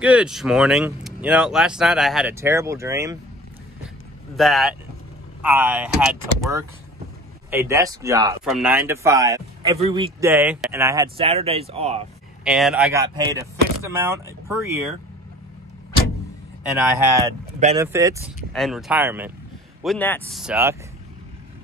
Good morning. You know, last night I had a terrible dream that I had to work a desk job from 9 to 5 every weekday, and I had Saturdays off, and I got paid a fixed amount per year, and I had benefits and retirement. Wouldn't that suck?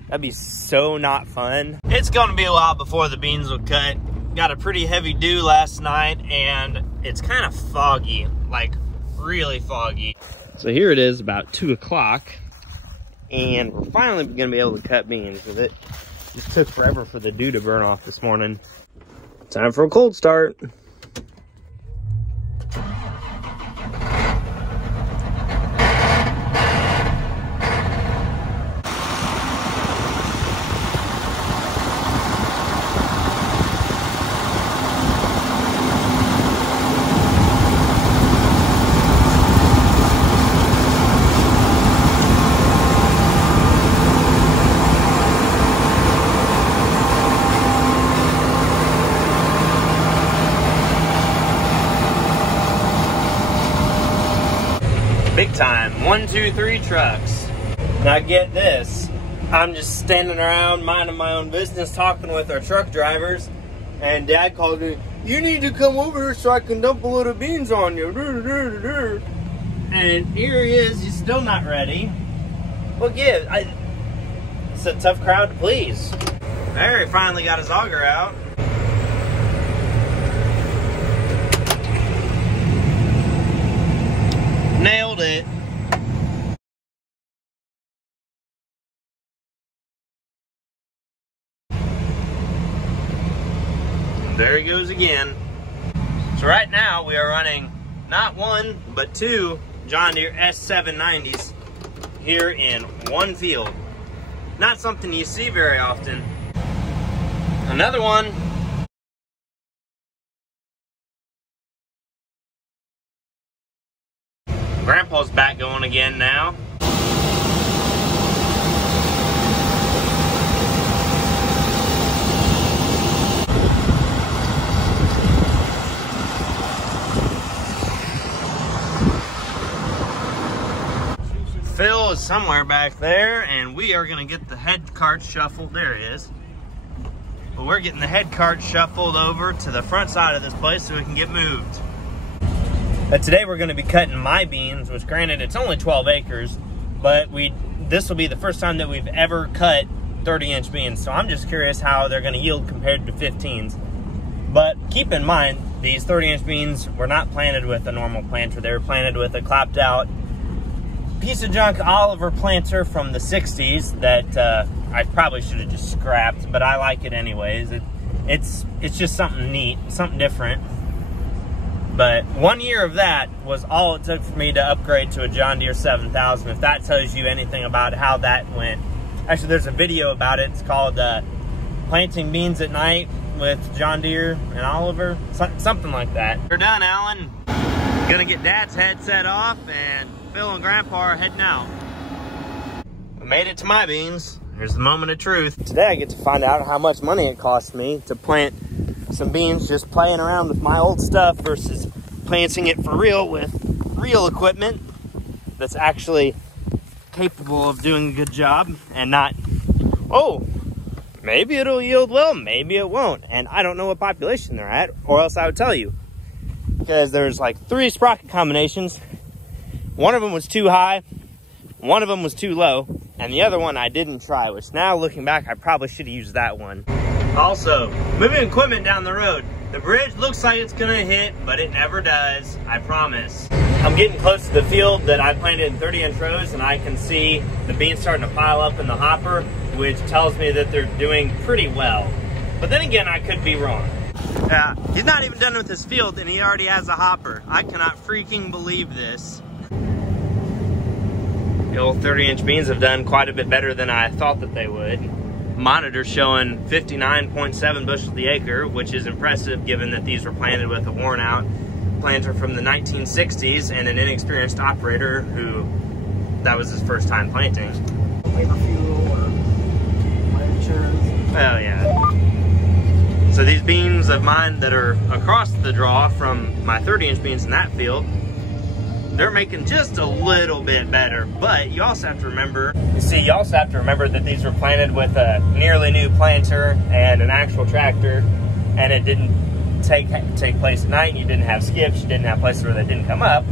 That'd be so not fun. It's gonna be a while before the beans will cut. Got a pretty heavy dew last night, and it's kind of foggy, like really foggy. So here it is, about 2 o'clock, and we're finally gonna be able to cut beans with it. Just took forever for the dew to burn off this morning. Time for a cold start. Big time, 1, 2, 3 trucks. Now get this, I'm just standing around minding my own business talking with our truck drivers, and Dad called me, "You need to come over here so I can dump a load of beans on you." And here he is, he's still not ready. Well, yeah, it's a tough crowd to please. There, he finally got his auger out. Nailed it. There he goes again. So right now we are running not one, but 2 John Deere S790s here in one field. Not something you see very often. Another one. Grandpa's back going again now. Phil is somewhere back there, and we are gonna get the head cart shuffled. There he is. But we're getting the head cart shuffled over to the front side of this place so we can get moved. But today we're going to be cutting my beans, which granted it's only 12 acres, but this will be the first time that we've ever cut 30-inch beans. So I'm just curious how they're going to yield compared to 15s. But keep in mind, these 30-inch beans were not planted with a normal planter. They were planted with a clapped out piece of junk Oliver planter from the 60s that I probably should have just scrapped, but I like it anyways. It's just something neat, something different. But 1 year of that was all it took for me to upgrade to a John Deere 7000, if that tells you anything about how that went. Actually, there's a video about it. It's called Planting Beans at Night with John Deere and Oliver, something like that. We're done, Alan. Gonna get Dad's headset off, and Phil and Grandpa are heading out. We made it to my beans. Here's the moment of truth. Today I get to find out how much money it cost me to plant some beans just playing around with my old stuff versus planting it for real with real equipment that's actually capable of doing a good job and not, oh, maybe it'll yield well, maybe it won't. And I don't know what population they're at, or else I would tell you. Because there's like 3 sprocket combinations. One of them was too high, one of them was too low, and the other one I didn't try, which now looking back, I probably should have used that one. Also, moving equipment down the road. The bridge looks like it's gonna hit, but it never does, I promise. I'm getting close to the field that I planted in 30-inch rows, and I can see the beans starting to pile up in the hopper, which tells me that they're doing pretty well. But then again, I could be wrong. He's not even done with this field, and he already has a hopper. I cannot freaking believe this. The old 30-inch beans have done quite a bit better than I thought that they would. Monitor showing 59.7 bushels the acre, which is impressive given that these were planted with a worn out planter from the 1960s and an inexperienced operator who that was his first time planting. Labor fuel or my insurance. Well, yeah. So these beans of mine that are across the draw from my 30-inch beans in that field they're making just a little bit better. But you also have to remember, that these were planted with a nearly new planter and an actual tractor, and it didn't take place at night, and you didn't have skips, you didn't have places where they didn't come up.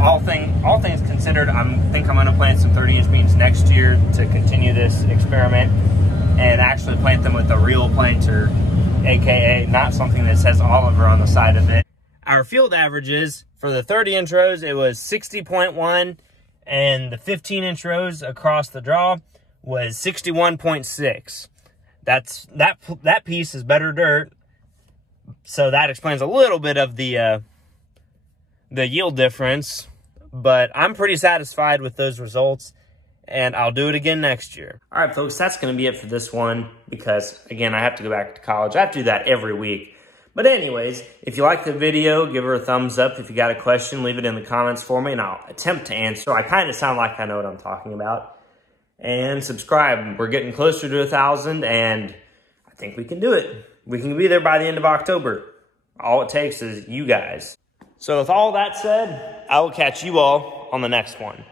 all things considered, I think I'm going to plant some 30-inch beans next year to continue this experiment and actually plant them with a real planter, aka not something that says Oliver on the side of it. Our field averages for the 30-inch rows, it was 60.1, and the 15-inch rows across the draw was 61.6. That piece is better dirt, so that explains a little bit of the yield difference, but I'm pretty satisfied with those results, and I'll do it again next year. All right, folks, that's going to be it for this one because, again, I have to go back to college. I have to do that every week. But anyways, if you like the video, give her a thumbs up. If you got a question, leave it in the comments for me, and I'll attempt to answer. I kind of sound like I know what I'm talking about. And subscribe. We're getting closer to 1,000, and I think we can do it. We can be there by the end of October. All it takes is you guys. So with all that said, I will catch you all on the next one.